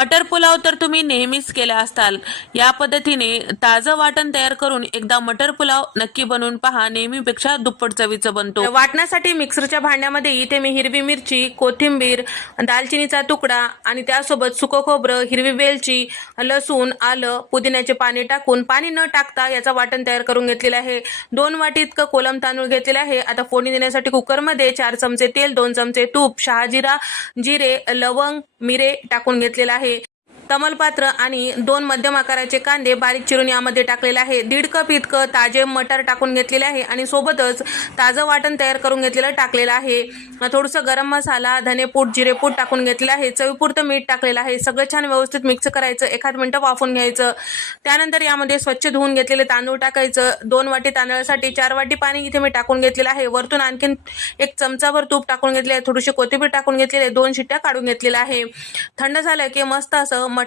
मटर पुलाव तर तुम्ही नेहमीच केला असताल. या पद्धतीने ताजं वाटण तयार करून एकदा मटर पुलाव नक्की बनवून पहा. नेहमीपेक्षा दुप्पट चवीचा बनतो. वाटण्यासाठी मिक्सरच्या भांड्यामध्ये इथे मी हिरवी मिरची, कोथिंबीर, दालचिनीचा तुकडा आणि त्यासोबत सुकं खोबरं, हिरवी वेलची, लसूण, आलं, पुदिन्याचे पाने टाकून पाणी न टाकता याचं वाटण तयार करून घेतलेलं आहे. 2 वाटी इतकं कोलम तांदूळ घेतलेले आहे. आता फोडणी देण्यासाठी कुकरमध्ये 4 चमचे तेल, 2 चमचे तूप, शहाजिरा, जिरे, लवंग, मिरे टाकून घेतलेला आहे. तमालपत्र आणि 2 मध्यम आकाराचे कांदे बारीक चिरून यामध्ये टाकलेले आहे. 1.5 कप इतकं ताजे मटर टाकून घेतलेले आहे आणि सोबतच ताजं वाटण तयार करून घेतलेलं टाकलेलं आहे. थोडंसं गरम मसाला, धनेपूड, जिरेपूड टाकून घेतलेलं आहे. चवीपुरतं मीठ टाकलेलं आहे. सगळं छान व्यवस्थित मिक्स करायचं. 1 मिनिटं वाफवून घ्यायचं. त्यानंतर यामध्ये स्वच्छ धुवून घेतलेले तांदूळ टाकायचं. 2 वाटी तांदळासाठी 4 वाटी पाणी इथे मी टाकून घेतलेलं आहे. वरतून आणखीन 1 चमचाभर तूप टाकून घेतले आहे. थोडीशी कोथिंबीर टाकून घेतलेली आहे. 2 शिट्ट्या काढून घेतलेल्या आहे. थंड झालं की मस्त असं